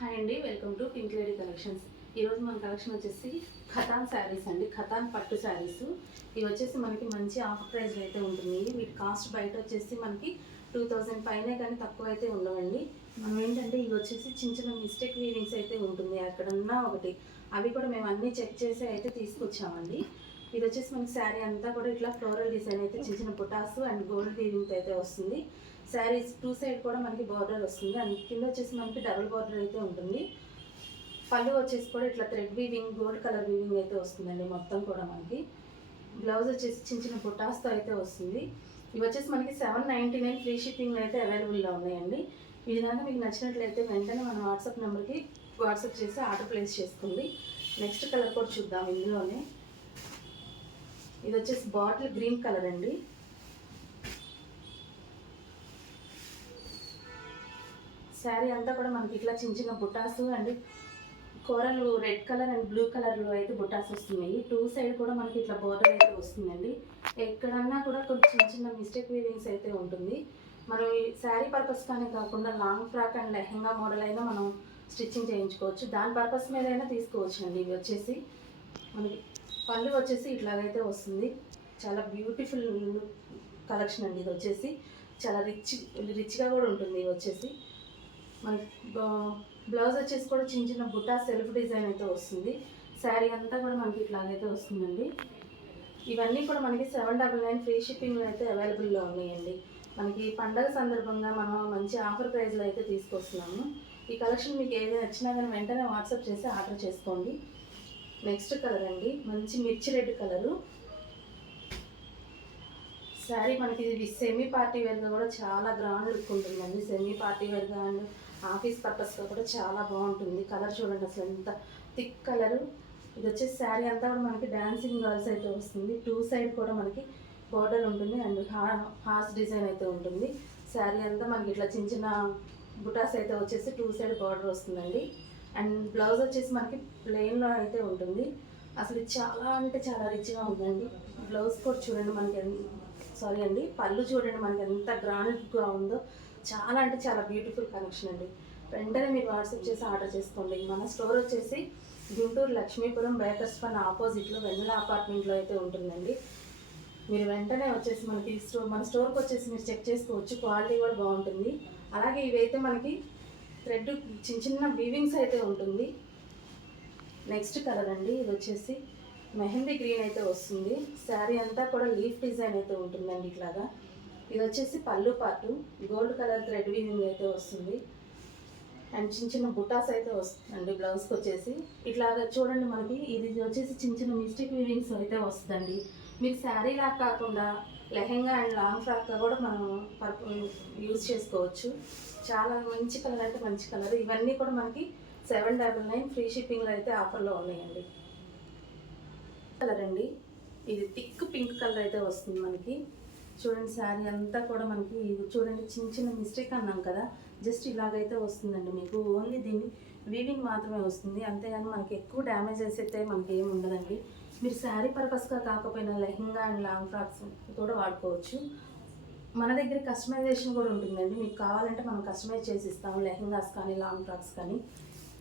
Hi అండి, welcome to pink lady collections. ఈరోజు మన కలెక్షన్ వచ్చేసి ఖతాన్ శారీస్ అండి. ఖతాన్ పట్టు శారీస్ ఇవి వచ్చేసి మనకి మంచి ఆఫర్ ప్రైస్ అయితే ఉంటుంది. వీటి కాస్ట్ బయట వచ్చేసి మనకి 2000 పైనే కానీ తక్కువ అయితే ఉండవండి. మనం ఏంటంటే ఇవి వచ్చేసి చిన్న చిన్న మిస్టేక్ వీవింగ్స్ అయితే ఉంటుంది ఎక్కడన్నా ఒకటి. అవి కూడా మేము అన్నీ చెక్ చేసి అయితే తీసుకొచ్చామండి. ఇది వచ్చేసి మనకి శారీ అంతా కూడా ఇట్లా ఫ్లోరల్ డిజైన్ అయితే చిన్న చిన్న బుటాస్ అండ్ గోల్డ్ వీవింగ్ అయితే వస్తుంది. శారీస్ టూ సైడ్ కూడా మనకి బార్డర్ వస్తుంది అండ్ కింద వచ్చేసి మనకి డబుల్ బార్డర్ అయితే ఉంటుంది. పళ్ళు వచ్చేసి కూడా ఇట్లా thread weaving gold colour weaving అయితే వస్తుందండి. మొత్తం కూడా మనకి బ్లౌజ్ వచ్చేసి చిన్న చిన్న బుటాస్తో అయితే వస్తుంది. ఇవి వచ్చేసి మనకి 799 ఫ్రీ షిప్పింగ్ అయితే అవైలబుల్గా ఉన్నాయండి. ఇది కనుక మీకు నచ్చినట్లయితే వెంటనే మన వాట్సాప్ నెంబర్కి వాట్సాప్ చేసి ఆర్డర్ ప్లేస్ చేసుకోండి. నెక్స్ట్ కలర్ కూడా చూద్దాం. ఇందులోనే ఇది వచ్చేసి బాటిల్ గ్రీన్ కలర్ అండి. శారీ అంతా కూడా మనకి ఇట్లా చిన్న చిన్న బుటాస్ అండ్ కూరలు రెడ్ కలర్ అండ్ బ్లూ కలర్లో అయితే బుటాస్ వస్తున్నాయి. టూ సైడ్ కూడా మనకి ఇట్లా బోర్డర్ అయితే వస్తుందండి. ఎక్కడన్నా కూడా కొంచెం చిన్న చిన్న మిస్టేక్ వీవింగ్స్ అయితే ఉంటుంది. మనం ఈ శారీ పర్పస్ కానీ కాకుండా long frock and lehenga model అయినా మనం స్టిచ్చింగ్ చేయించుకోవచ్చు. దాని పర్పస్ మీద అయినా తీసుకోవచ్చు అండి. ఇవి వచ్చేసి మనకి పళ్ళు వచ్చేసి ఇట్లాగైతే వస్తుంది. చాలా బ్యూటిఫుల్ కలెక్షన్ అండి. ఇది వచ్చేసి చాలా రిచ్గా కూడా ఉంటుంది. ఇవి వచ్చేసి మనకి బ్లౌజ్ వచ్చేసి కూడా చిన్న చిన్న బుట్టా సెల్ఫ్ డిజైన్ అయితే వస్తుంది. శారీ అంతా కూడా మనకి ఇట్లాగైతే వస్తుందండి. ఇవన్నీ కూడా మనకి 799 ఫ్రీ షిప్పింగ్లో అయితే అవైలబుల్లో ఉన్నాయండి. మనకి పండగ సందర్భంగా మనం మంచి ఆఫర్ ప్రైస్లో అయితే తీసుకొస్తున్నాము. ఈ కలెక్షన్ మీకు ఏది నచ్చినా కానీ వెంటనే వాట్సాప్ చేసి ఆర్డర్ చేసుకోండి. నెక్స్ట్ కలర్ అండి, మంచి మిర్చి రెడ్ కలరు. శారీ మనకి ఇది సెమీ పార్టీ వేర్గా కూడా చాలా గ్రాండ్ లుక్ ఉంటుందండి. సెమీ పార్టీ వేర్గా అండ్ ఆఫీస్ పర్పస్గా కూడా చాలా బాగుంటుంది. కలర్ చూడండి అసలు ఎంత థిక్ కలరు. ఇది వచ్చేసి శారీ అంతా కూడా మనకి డాన్సింగ్ గర్ల్స్ అయితే వస్తుంది. టూ సైడ్ కూడా మనకి బార్డర్ ఉంటుంది అండ్ హార్స్ డిజైన్ అయితే ఉంటుంది. శారీ అంతా మనకి ఇట్లా చిన్న చిన్న బుటాస్ అయితే వచ్చేసి టూ సైడ్ బార్డర్ వస్తుందండి. అండ్ బ్లౌజ్ వచ్చేసి మనకి ప్లెయిన్లో అయితే ఉంటుంది. అసలు ఇది చాలా అంటే చాలా రిచ్గా ఉందండి. బ్లౌజ్ కూడా చూడండి మనకి పళ్ళు చూడండి మనకి ఎంత గ్రాండ్గా ఉందో. చాలా అంటే చాలా బ్యూటిఫుల్ కలెక్షన్ అండి. వెంటనే మీరు వాట్సాప్ చేసి ఆర్డర్ చేసుకోండి. మన స్టోర్ వచ్చేసి గుంటూరు లక్ష్మీపురం బేకర్స్ పన్ ఆపోజిట్లో వెన్నెల అపార్ట్మెంట్లో అయితే ఉంటుందండి. మీరు వెంటనే వచ్చేసి మనకి మన స్టోర్కి వచ్చేసి మీరు చెక్ చేసుకోవచ్చు. క్వాలిటీ కూడా బాగుంటుంది. అలాగే ఇవైతే మనకి థ్రెడ్ చిన్న చిన్న వీవింగ్స్ అయితే ఉంటుంది. నెక్స్ట్ కలర్ అండి, ఇది వచ్చేసి మెహందీ గ్రీన్ అయితే వస్తుంది. శారీ అంతా కూడా లీఫ్ డిజైన్ అయితే ఉంటుందండి ఇట్లాగా. ఇది వచ్చేసి పళ్ళు part gold colour thread weaving అయితే వస్తుంది అండ్ చిన్న చిన్న బుటాస్ అయితే వస్తుందండి. బ్లౌజ్కి వచ్చేసి ఇట్లాగా చూడండి మనకి ఇది వచ్చేసి చిన్న చిన్న మిస్టేక్ వీవింగ్స్ అయితే వస్తుందండి. మీరు శారీ లాగా కాకుండా లెహెంగా అండ్ లాంగ్ ఫ్రాక్గా కూడా మనం యూజ్ చేసుకోవచ్చు. చాలా మంచి కలర్ అంటే మంచి కలర్. ఇవన్నీ కూడా మనకి 799 ఫ్రీ షిప్పింగ్లో అయితే ఆఫర్లో ఉన్నాయండి. కలర్ అండి, ఇది థిక్ పింక్ కలర్ అయితే వస్తుంది మనకి. చూడండి శారీ అంతా కూడా మనకి ఇది చూడండి చిన్న చిన్న మిస్టేక్ అన్నాం కదా, జస్ట్ ఇలాగైతే వస్తుందండి. మీకు ఓన్లీ దీన్ని వీవింగ్ మాత్రమే వస్తుంది, అంతేగాని మనకి ఎక్కువ డ్యామేజెస్ అయితే మనకి ఏమి ఉండదండి. మీరు శారీ పర్పస్గా కాకపోయినా లెహంగా అండ్ లాంగ్ ఫ్రాక్స్ కూడా వాడుకోవచ్చు. మన దగ్గర కస్టమైజేషన్ కూడా ఉంటుందండి. మీకు కావాలంటే మనం కస్టమైజ్ చేసి ఇస్తాము, లెహంగాస్ కానీ లాంగ్ ఫ్రాక్స్ కానీ.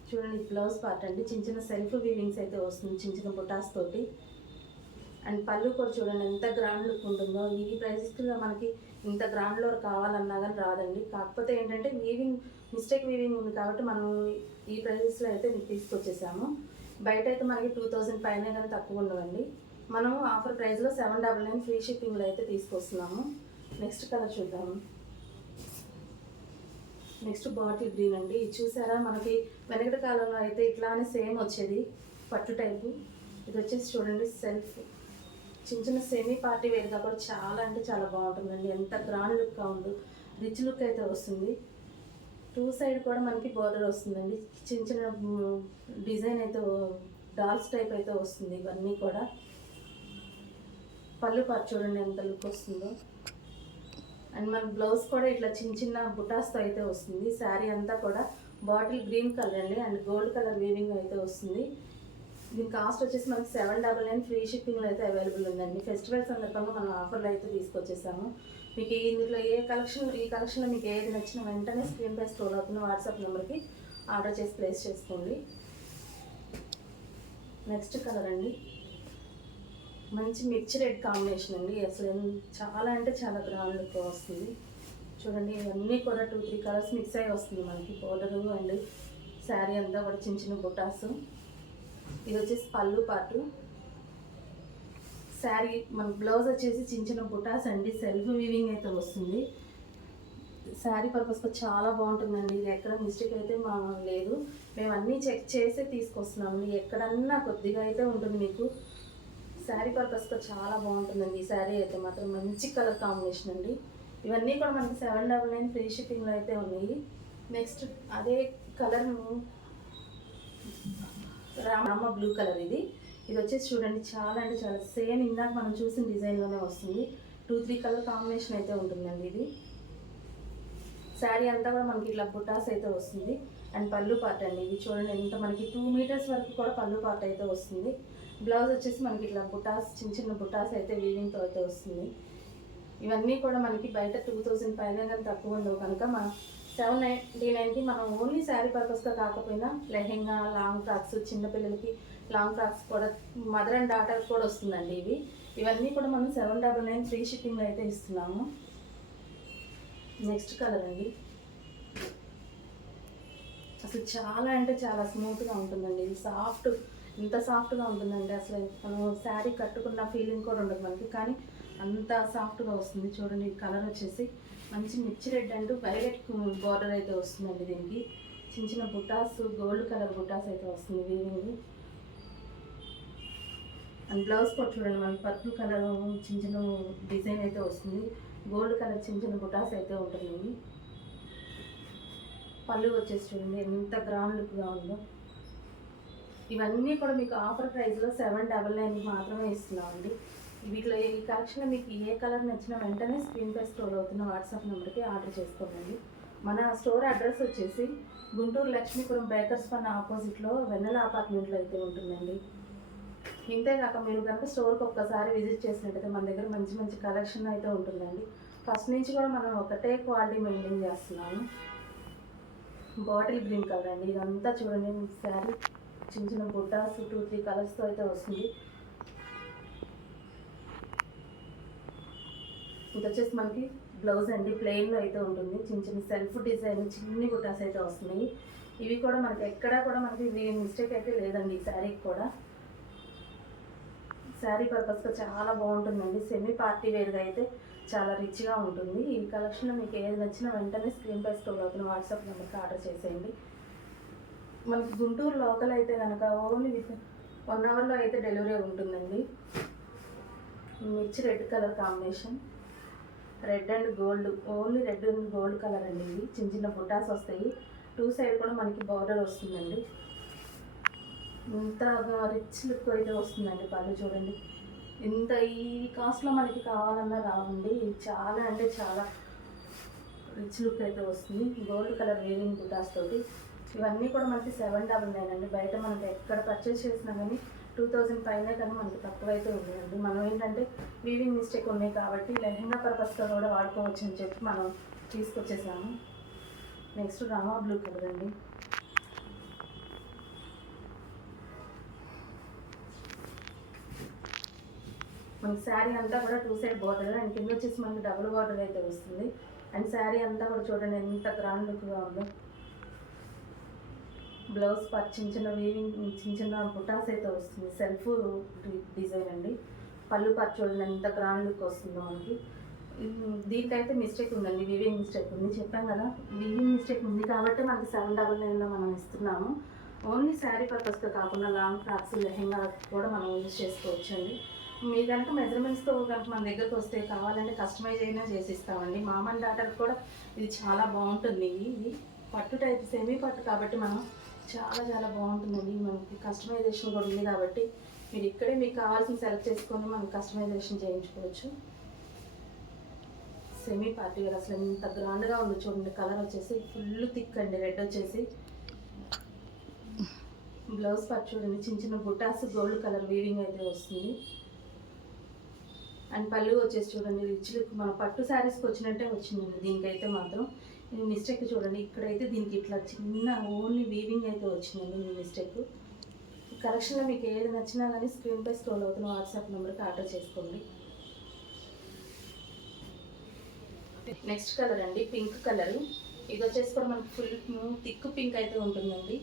చూడండి బ్లౌజ్ పార్ట్ అండి, చిన్న చిన్న సెల్ఫ్ వీవింగ్స్ అయితే వస్తుంది చిన్న చిన్న బుటాస్ తోటి. అండ్ పళ్ళు కూడా చూడండి ఎంత గ్రాండ్ లుక్ ఉంటుందో. ఈ ప్రైస్లో మనకి ఇంత గ్రాండ్లో కావాలన్నా కానీ రాదండి. కాకపోతే ఏంటంటే మిస్టేక్ వీవింగ్ ఉంది కాబట్టి మనం ఈ ప్రైజెస్లో అయితే మీకు తీసుకొచ్చేసాము. బయట అయితే మనకి 2000 పైన కానీ తక్కువ ఉండవండి. మనం ఆఫర్ ప్రైస్లో 799 ఫ్రీ షిప్పింగ్లో అయితే తీసుకొస్తున్నాము. నెక్స్ట్ కలర్ చూద్దాము. నెక్స్ట్ బాటిల్ గ్రీన్ అండి. ఇది చూసారా మనకి వెనకటి కాలంలో అయితే ఇట్లానే సేమ్ వచ్చేది పట్టు టైపు. ఇది వచ్చేసి చూడండి సెల్ఫ్ చిన్న చిన్న సెమీ పార్టీ వేర్గా కూడా చాలా అంటే చాలా బాగుంటుందండి. ఎంత గ్రాండ్ లుక్గా ఉందో, రిచ్ లుక్ అయితే వస్తుంది. టూ సైడ్ కూడా మనకి బార్డర్ వస్తుందండి. చిన్న చిన్న డిజైన్ అయితే డాల్స్ టైప్ అయితే వస్తుంది. ఇవన్నీ కూడా పళ్ళు పార్ట్ చూడండి ఎంత లుక్ వస్తుందో. అండ్ మన బ్లౌజ్ కూడా ఇట్లా చిన్న చిన్న బుటాస్తో అయితే వస్తుంది. శారీ అంతా కూడా బాటిల్ గ్రీన్ కలర్ అండి అండ్ గోల్డ్ కలర్ వీవింగ్ అయితే వస్తుంది. దీని కాస్ట్ వచ్చేసి మనకి 799 ఫ్రీ షిప్పింగ్లో అయితే అవైలబుల్ ఉందండి. ఫెస్టివల్ సందర్భంగా మనం ఆఫర్లో అయితే తీసుకొచ్చేసాము. మీకు ఇందులో ఈ కలెక్షన్లో మీకు ఏది నచ్చినా వెంటనే స్క్రీన్ పై స్క్రోల్ అవుతున్న వాట్సాప్ నెంబర్కి ఆర్డర్ చేసి ప్లేస్ చేసుకోండి. నెక్స్ట్ కలర్ అండి, మంచి మిర్చి రెడ్ కాంబినేషన్ అండి. అసలు చాలా అంటే చాలా గ్రాండ్ లుక్ వస్తుంది. చూడండి, ఇవన్నీ కూడా 2-3 కలర్స్ మిక్స్ అయ్యి వస్తుంది మనకి. బోర్డరు అండ్ శారీ అంతా కూడా చిన్న చిన్న బుటాసు. ఇది వచ్చేసి పళ్ళు పాటు. శారీ మన బ్లౌజ్ వచ్చేసి చిన్న చిన్న బుటాస్ అండి. సెల్ఫ్ వీవింగ్ అయితే వస్తుంది. శారీ పర్పస్గా చాలా బాగుంటుందండి. ఇది ఎక్కడ మిస్టేక్ అయితే మా లేదు. మేము అన్నీ చెక్ చేసే తీసుకొస్తున్నాము. ఎక్కడన్నా కొద్దిగా అయితే ఉంటుంది మీకు. శారీ పర్పస్గా చాలా బాగుంటుందండి. ఈ శారీ అయితే మాత్రం మంచి కలర్ కాంబినేషన్ అండి. ఇవన్నీ కూడా మనకి 799 ఫ్రీ షిప్పింగ్లో అయితే ఉన్నాయి. నెక్స్ట్ అదే కలర్ను రామ బ్లూ కలర్. ఇది వచ్చేసి చూడండి, చాలా అంటే చాలా సేమ్ ఇందాక మనం చూసిన డిజైన్లోనే వస్తుంది. 2-3 కలర్ కాంబినేషన్ అయితే ఉంటుందండి. ఇది శారీ అంతా కూడా మనకి ఇట్లా బుటాస్ అయితే వస్తుంది. అండ్ పళ్ళు పార్ట్ అండి. ఇది చూడండి, ఎంత మనకి 2 మీటర్స్ వరకు కూడా పళ్ళు పార్ట్ అయితే వస్తుంది. బ్లౌజ్ వచ్చేసి మనకి ఇట్లా బుటాస్, చిన్న చిన్న బుటాస్ అయితే వీవింగ్తో అయితే వస్తుంది. ఇవన్నీ కూడా మనకి బయట 2000 పైన కానీ తక్కువ ఉండవు కనుక మన 799కి మనం ఓన్లీ శారీ పర్పస్గా కాకపోయినా లెహెంగా, లాంగ్ ఫ్రాక్స్, చిన్నపిల్లలకి లాంగ్ ఫ్రాక్స్ కూడా, మదర్ అండ్ డాటర్ కూడా వస్తుందండి. ఇవన్నీ కూడా మనం 799 ఫ్రీ షిప్పింగ్లో అయితే ఇస్తున్నాము. నెక్స్ట్ కలర్ అండి, అసలు చాలా అంటే చాలా స్మూత్గా ఉంటుందండి. ఇది సాఫ్ట్, ఇంత సాఫ్ట్గా ఉంటుందండి. అసలు మనం శారీ కట్టుకున్న ఫీలింగ్ కూడా ఉండదు మనకి, కానీ అంత సాఫ్ట్గా వస్తుంది. చూడండి, కలర్ వచ్చేసి మంచి మిర్చి రెడ్ అంటూ వైలెట్ బార్డర్ అయితే వస్తుందండి. దీనికి చిన్న చిన్న బుటాస్, గోల్డ్ కలర్ బుటాస్ అయితే వస్తుంది వీవింగ్. అండ్ బ్లౌజ్ కూడా చూడండి, మనకి పర్పుల్ కలర్ చిన్న చిన్న డిజైన్ అయితే వస్తుంది. గోల్డ్ కలర్ చిన్న చిన్న బుటాస్ అయితే ఉంటుంది. పళ్ళు వచ్చేసి చూడండి ఎంత గ్రాండ్ లుక్గా ఉందో. ఇవన్నీ కూడా మీకు ఆఫర్ ప్రైస్లో 799 మాత్రమే ఇస్తున్నామండి. వీటిలో ఈ కలెక్షన్లో మీకు ఏ కలర్ నచ్చినా వెంటనే స్క్రీన్ పై స్క్రోల్ అవుతున్న వాట్సాప్ నెంబర్కి ఆర్డర్ చేసుకోండి. మన స్టోర్ అడ్రస్ వచ్చేసి గుంటూరు లక్ష్మీపురం బేకర్స్ పన్న ఆపోజిట్లో వెన్నెల అపార్ట్మెంట్లో అయితే ఉంటుందండి. ఇంతేకాక మీరు కనుక స్టోర్కి ఒక్కసారి విజిట్ చేసినట్టయితే మన దగ్గర మంచి మంచి కలెక్షన్ అయితే ఉంటుందండి. ఫస్ట్ నుంచి కూడా మనం ఒకటే క్వాలిటీ మెయింటైన్ చేస్తున్నాము. బాటిల్ గ్రీన్ కలర్ అండి. ఇదంతా చూడండి, శారీ చిన్న చిన్న బుట్టాస్ 2-3 కలర్స్తో అయితే వస్తుంది. ఇది వచ్చేసి మనకి బ్లౌజ్ అండి, ప్లెయిన్లో అయితే ఉంటుంది. చిన్న చిన్న సెల్ఫ్ డిజైన్ చిన్ని బుట్టాస్ అయితే వస్తున్నాయి. ఇవి కూడా మనకి ఎక్కడా కూడా మనకి మిస్టేక్ అయితే లేదండి. ఈ శారీకి కూడా శారీ పర్పస్గా చాలా బాగుంటుందండి. సెమీ పార్టీ వేర్గా అయితే చాలా రిచ్గా ఉంటుంది. ఈ కలెక్షన్లో మీకు ఏది నచ్చినా వెంటనే స్క్రీన్ పై స్క్రోల్ అవుతున్న వాట్సాప్ నెంబర్కి ఆర్డర్ చేసేయండి. మనకి గుంటూరు లోకల్ అయితే కనుక ఓన్లీ విత్ 1 అవర్లో అయితే డెలివరీ ఉంటుందండి. మిర్చి red colour combination, red and gold, only red and gold colour అండి. ఇవి చిన్న చిన్న బుటాస్ వస్తాయి. 2 సైడ్ కూడా మనకి బార్డర్ వస్తుందండి. ఇంత రిచ్ లుక్ అయితే వస్తుందండి. పళ్ళు చూడండి, ఇంత ఈ కాస్ట్లో మనకి కావాలన్నా రావండి. చాలా అంటే చాలా రిచ్ లుక్ అయితే వస్తుంది. గోల్డ్ కలర్ వీవింగ్ బుటాస్ తోటి. ఇవన్నీ కూడా మనకి 799 అండి. బయట మనకి ఎక్కడ పర్చేస్ చేసినా కానీ 2000 పైన కానీ మనకి తక్కువ అయితే ఉందండి. మనం ఏంటంటే వీవింగ్ మిస్టేక్ ఉన్నాయి కాబట్టి లెహెంగా పర్పస్గా కూడా వాడుకోవచ్చు అని చెప్పి మనం తీసుకొచ్చేసాము. నెక్స్ట్ రామా బ్లూ కలర్ అండి. మనకి శారీ అంతా కూడా 2 సైడ్ బార్డర్ అండ్ కింద వచ్చేసి మనకి డబుల్ బార్డర్ అయితే వస్తుంది. అండ్ శారీ అంతా కూడా చూడండి ఎంత గ్రాండ్ లుక్గా ఉందో. బ్లౌజ్ పార్ట్ చిన్న చిన్న వీవింగ్, చిన్న చిన్న బుటాస్ అయితే వస్తుంది. సెల్ఫ్ డిజైన్ అండి. పళ్ళు పార్ట్ చూడండి ఎంత గ్రాండ్ లుక్ వస్తుందో మనకి. దీనికైతే మిస్టేక్ ఉందండి, వీవింగ్ మిస్టేక్ ఉంది. చెప్పాం కదా, వీవింగ్ మిస్టేక్ ఉంది కాబట్టి మనకి 799లో మనం ఇస్తున్నాము. ఓన్లీ శారీ పర్పస్గా కాకుండా లాంగ్ ఫ్రాక్స్, లెహెంగా కూడా మనం యూజ్ చేసుకోవచ్చు అండి. మీరు కనుక మెజర్మెంట్స్తో కనుక మన దగ్గరకు వస్తే కావాలంటే కస్టమైజ్ అయినా చేసిస్తామండి. మామ్ అండ్ డాటర్ కూడా ఇది చాలా బాగుంటుంది. ఇది పట్టు టైప్ సెమీ పట్టు కాబట్టి మనం చాలా చాలా బాగుంటుందండి. మనకి కస్టమైజేషన్ కూడా ఉంది కాబట్టి మీరు ఇక్కడే మీకు కావాల్సిన సెలెక్ట్ చేసుకొని మనం కస్టమైజేషన్ చేయించుకోవచ్చు. సెమీ పార్టీ వేర్ అసలు ఎంత గ్రాండ్గా ఉంది చూడండి. కలర్ వచ్చేసి ఫుల్ థిక్ అండి, రెడ్ వచ్చేసి. బ్లౌజ్ పార్ట్ చూడండి చిన్న చిన్న బుటాస్ గోల్డ్ కలర్ వీవింగ్ అయితే వస్తుంది. అండ్ పళ్ళు వచ్చేసి చూడండి రిచ్ లుక్, మన పట్టు శారీస్కి వచ్చినట్టే వచ్చిందండి. దీనికైతే మాత్రం ఈ మిస్టేక్ చూడండి, ఇక్కడైతే దీనికి ఇట్లా చిన్న ఓన్లీ వీవింగ్ అయితే వచ్చిందండి మీ మిస్టేక్. కలెక్షన్లో మీకు ఏది నచ్చినా కానీ స్క్రీన్పై స్క్రోల్ అవుతున్న వాట్సాప్ నెంబర్కి ఆర్డర్ చేసుకోండి. నెక్స్ట్ కలర్ అండి పింక్ కలరు. ఇది వచ్చేసి కూడా మనకి ఫుల్ థిక్ పింక్ అయితే ఉంటుందండి.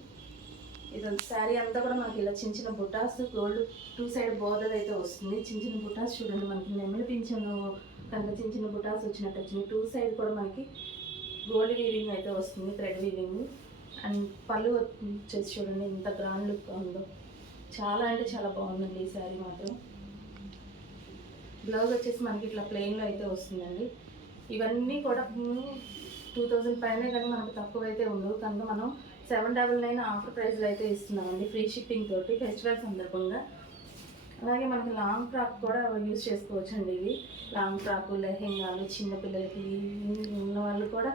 ఇది శారీ అంతా కూడా మనకి ఇలా చిన్న చిన్న బుటాస్ గోల్డ్ 2 సైడ్ బోర్డర్ అయితే వస్తుంది. చిన్న చిన్న బుటాస్ చూడండి, మనకి నెమలి పింఛను కనుక చిన్న చిన్న బుటాస్ వచ్చినట్టు వచ్చింది. 2 సైడ్ కూడా మనకి గోల్డ్ వీవింగ్ అయితే వస్తుంది, థ్రెడ్ వీవింగ్. అండ్ పళ్ళు వచ్చేసి చూడండి ఎంత గ్రాండ్ లుక్ ఉందో, చాలా అంటే చాలా బాగుందండి ఈ శారీ మాత్రం. బ్లౌజ్ వచ్చేసి మనకి ఇట్లా ప్లెయిన్లో అయితే వస్తుందండి. ఇవన్నీ కూడా 2000 పైన కానీ మనకు తక్కువ అయితే ఉండవు కనుక మనం 799 ఆఫర్ ప్రైస్లో అయితే ఇస్తున్నామండి, ఫ్రీ షిప్పింగ్ తోటి ఫెస్టివల్ సందర్భంగా. అలాగే మనకి లాంగ్ ఫ్రాక్ కూడా యూజ్ చేసుకోవచ్చు అండి. ఇవి లాంగ్ ఫ్రాక్, లెహెంగాలు, చిన్నపిల్లలకి ఉన్న వాళ్ళు కూడా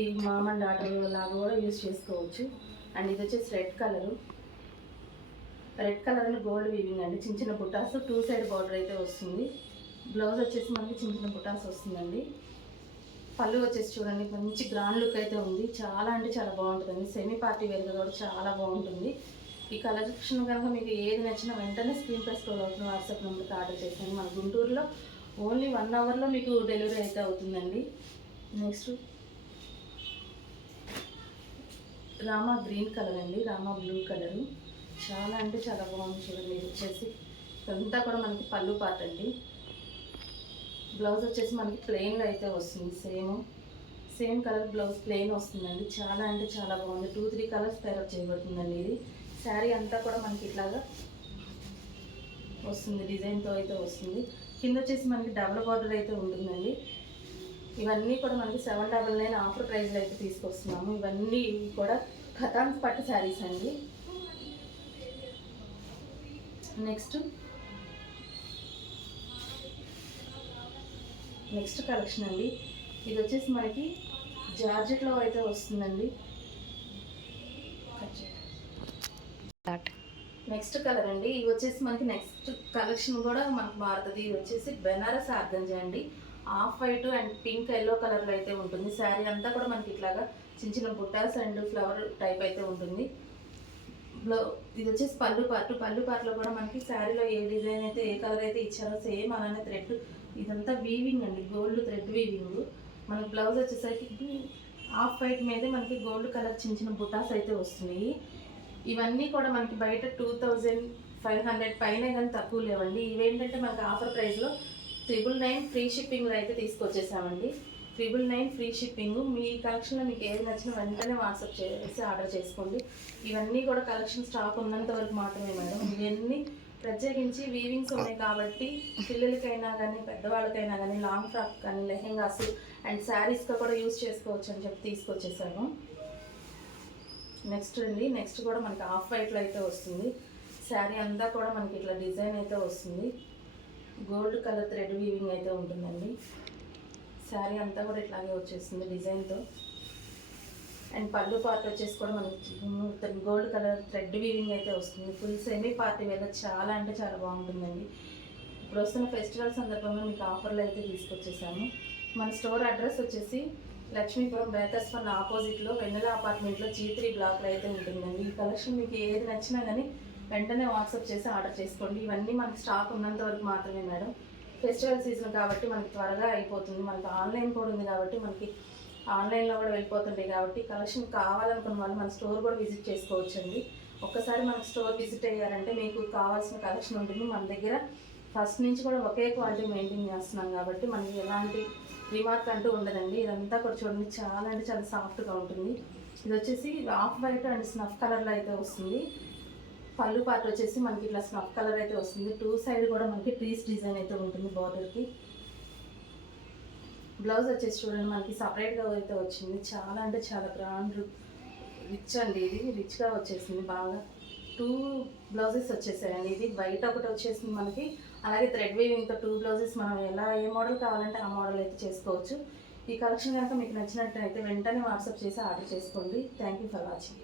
ఈ మామ్ అండ్ డాటర్ లాగా కూడా యూజ్ చేసుకోవచ్చు. అండ్ ఇది వచ్చేసి రెడ్ కలర్ అని గోల్డ్ వీవింగ్ అండి, చిన్న చిన్న బుటాస్ 2 సైడ్ బార్డర్ అయితే వస్తుంది. బ్లౌజ్ వచ్చేసి మనకి చిన్న చిన్న బుటాస్ వస్తుందండి. పళ్ళు వచ్చేసి చూడండి మంచి గ్రాండ్ లుక్ అయితే ఉంది, చాలా అంటే చాలా బాగుంటుందండి. సెమీ పార్టీ వేర్గా కూడా చాలా బాగుంటుంది. ఈ కలెక్షన్ కనుక మీకు ఏది నచ్చినా వెంటనే స్క్రీన్పై స్క్రోల్ అవుతున్న వాట్సాప్ నెంబర్కి ఆర్డర్ చేసాను. మన గుంటూరులో ఓన్లీ 1 అవర్లో మీకు డెలివరీ అయితే అవుతుందండి. నెక్స్ట్ రామా గ్రీన్ కలర్ అండి, రామా బ్లూ కలరు, చాలా అంటే చాలా బాగుంది చూడండి. ఇది వచ్చేసి అంతా కూడా మనకి పళ్ళు పార్ట్ అండి. బ్లౌజ్ వచ్చేసి మనకి ప్లెయిన్లో అయితే వస్తుంది, సేమ్ కలర్ బ్లౌజ్ ప్లెయిన్ వస్తుందండి. చాలా అంటే చాలా బాగుంది. 2-3 కలర్స్ పేరప్ చేయబడుతుందండి. ఇది శారీ అంతా కూడా మనకి ఇట్లాగా వస్తుంది, డిజైన్తో అయితే వస్తుంది. కింద వచ్చేసి మనకి డబుల్ బార్డర్ అయితే ఉంటుందండి. ఇవన్నీ కూడా మనకి 799 ఆఫర్ ప్రైస్లో అయితే తీసుకొస్తున్నాము. ఇవన్నీ కూడా ఖతాన్ పట్టు శారీస్ అండి. నెక్స్ట్ కలెక్షన్ అండి, ఇది వచ్చేసి మనకి జార్జెట్లో అయితే వస్తుందండి. నెక్స్ట్ కలర్ అండి, ఇవి వచ్చేసి మనకి నెక్స్ట్ కలెక్షన్ కూడా మనకు మారుతుంది. ఇది వచ్చేసి బెనారస్ ఆర్గంజా అండి, off white and pink yellow కలర్లో అయితే ఉంటుంది. శారీ అంతా కూడా మనకి ఇట్లాగా చిన్న చిన్న బుట్టాస్ అండ్ ఫ్లవర్ టైప్ అయితే ఉంటుంది. ఇది వచ్చేసి పళ్ళు పార్ట్లో కూడా మనకి శారీలో ఏ డిజైన్ అయితే ఏ కలర్ అయితే ఇచ్చారో సేమ్ అలానే థ్రెడ్, ఇదంతా వీవింగ్ అండి, గోల్డ్ థ్రెడ్ వీవింగ్. మనకి బ్లౌజ్ వచ్చేసరికి ఆఫ్ వైట్ మీద మనకి గోల్డ్ కలర్ చిన్న చిన్న బుటాస్ అయితే వస్తున్నాయి. ఇవన్నీ కూడా మనకి బయట 2500 పైన కానీ తక్కువ లేవండి. ఇవేంటంటే మనకి ఆఫర్ ప్రైస్లో 999 ఫ్రీ షిప్పింగ్లో అయితే తీసుకొచ్చేసామండి. 999 ఫ్రీ షిప్పింగ్. మీ కలెక్షన్లో మీకు ఏది నచ్చినా వెంటనే వాట్సాప్ చేసి ఆర్డర్ చేసుకోండి. ఇవన్నీ కూడా కలెక్షన్ స్టాక్ ఉన్నంత వరకు మాత్రమే మేడం. ఇవన్నీ ప్రత్యేకించి వీవింగ్స్ ఉన్నాయి కాబట్టి పిల్లలకైనా కానీ పెద్దవాళ్ళకైనా కానీ లాంగ్ ఫ్రాక్ కానీ లెహెంగాస్ అండ్ శారీస్గా కూడా యూజ్ చేసుకోవచ్చు అని చెప్పి తీసుకొచ్చేసాను. నెక్స్ట్ కూడా మనకి ఆఫ్ వైట్లో అయితే వస్తుంది. శారీ అంతా కూడా మనకి ఇట్లా డిజైన్ అయితే వస్తుంది, గోల్డ్ కలర్ థ్రెడ్ వీవింగ్ అయితే ఉంటుందండి. శారీ అంతా కూడా ఇట్లాగే వచ్చేస్తుంది డిజైన్తో. అండ్ పళ్ళు పార్ట్ వచ్చేసి కూడా మనకి గోల్డ్ కలర్ థ్రెడ్ వీవింగ్ అయితే వస్తుంది. ఫుల్ సెమీ పార్టీ వేర్ చాలా అంటే చాలా బాగుంటుందండి. ఇప్పుడు వస్తున్న ఫెస్టివల్ సందర్భంగా మీకు ఆఫర్లు అయితే తీసుకొచ్చేసాము. మన స్టోర్ అడ్రస్ వచ్చేసి లక్ష్మీపురం బేకర్స్ ఫన్ ఆపోజిట్లో వెన్నెల అపార్ట్మెంట్లో G3 బ్లాక్లో అయితే ఉంటుందండి. ఈ కలెక్షన్ మీకు ఏది నచ్చినా కానీ వెంటనే వాట్సాప్ చేసి ఆర్డర్ చేసుకోండి. ఇవన్నీ మనకి స్టాక్ ఉన్నంత వరకు మాత్రమే మేడం. ఫెస్టివల్ సీజన్ కాబట్టి మనకి త్వరగా అయిపోతుంది. మనకి ఆన్లైన్ కూడా ఉంది కాబట్టి మనకి ఆన్లైన్లో కూడా వెళ్ళిపోతుంటాయి కాబట్టి కలెక్షన్ కావాలనుకున్న వాళ్ళు మన స్టోర్ కూడా విజిట్ చేసుకోవచ్చండి. ఒక్కసారి మనకి స్టోర్ విజిట్ అయ్యారంటే మీకు కావాల్సిన కలెక్షన్ ఉంటుంది. మన దగ్గర ఫస్ట్ నుంచి కూడా ఒకే క్వాలిటీ మెయింటైన్ చేస్తున్నాం కాబట్టి మనకి ఎలాంటి రిమార్క్ అంటూ ఉండదండి. ఇదంతా కూడా చూడండి చాలా అంటే చాలా సాఫ్ట్గా ఉంటుంది. ఇది వచ్చేసి ఆఫ్ వైట్ అండ్ స్నఫ్ కలర్లో అయితే వస్తుంది. పళ్ళు పార్ట్ వచ్చేసి మనకి ఇట్లా స్నఫ్ కలర్ అయితే వస్తుంది. 2 సైడ్ కూడా మనకి ట్రీస్ డిజైన్ అయితే ఉంటుంది బార్డర్కి. బ్లౌజ్ వచ్చేసి చూడండి మనకి సపరేట్గా అయితే వచ్చింది. చాలా అంటే చాలా గ్రాండ్ రిచ్ అండి, ఇది రిచ్గా వచ్చేసింది బాగా. 2 బ్లౌజెస్ వచ్చేసాయండి. ఇది వైట్ ఒకటి వచ్చేసింది మనకి, అలాగే థ్రెడ్ వీవింగ్తో 2 బ్లౌజెస్ మనం ఏ మోడల్ కావాలంటే ఆ మోడల్ అయితే చేసుకోవచ్చు. ఈ కలెక్షన్ కనుక మీకు నచ్చినట్టయితే వెంటనే వాట్సాప్ చేసి ఆర్డర్ చేసుకోండి. Thank you for watching.